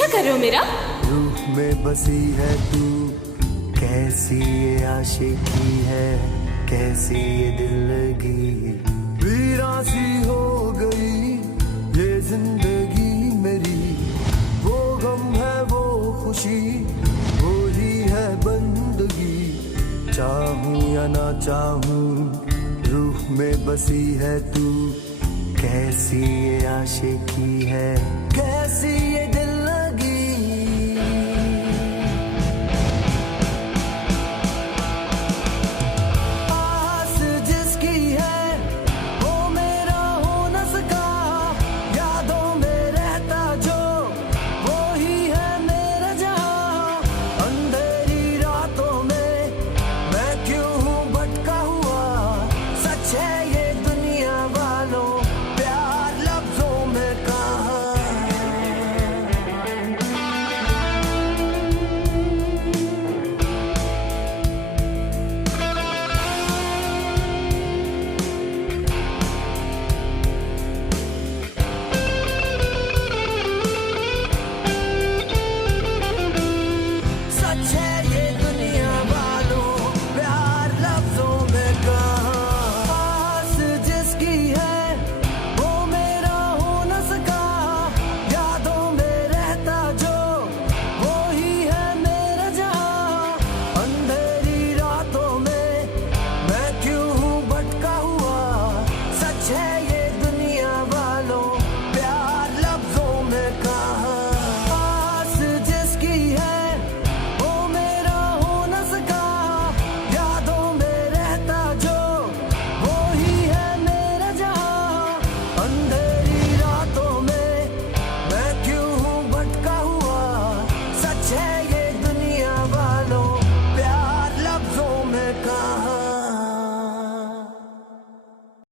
पीछा कर रहे हो मेरा? रूह में बसी है तू, कैसी ये आशिकी है, कैसी ये दिल लगी। वीरां सी हो गई ये जिंदगी मेरी, वो गम है वो खुशी, वो ही है बंदगी। चाहूं या ना चाहूं, रूह में बसी है तू, कैसी ये आशिकी है, कैसी ये